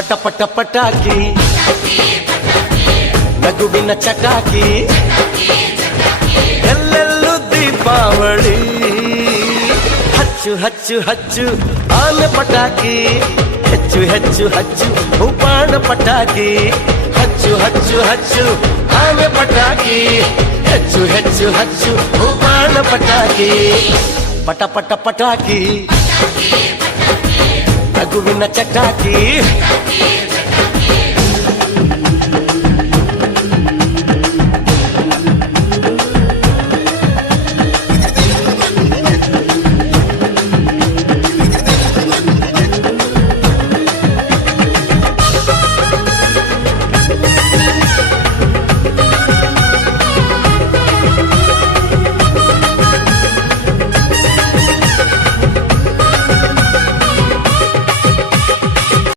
ಪಟ ಪಟ ಪಟಾಕಿ ನಗುವಿನ ಚಟಾಕಿ ಎಲ್ಲೆಲ್ಲೂ ದೀಪಾವಳಿ ಹಚ್ಚು ಹಚ್ಚು ಹಚ್ಚು ಆನೆ ಪಟಾಕಿ ಹೆಚ್ಚು ಹೆಚ್ಚು ಹಚ್ಚು ಬಾಣ ಪಟಾಕಿ ಹಚ್ಚು ಹಚ್ಚು ಹಚ್ಚು ಆನೆ ಪಟಾಕಿ ಹೆಚ್ಚು ಹೆಚ್ಚು ಹಚ್ಚು ಬಾಣ ಪಟಾಕಿ ಪಟ ಪಟ ಪಟಾಕಿ ನಗುವಿನ ಚಟಾಕಿ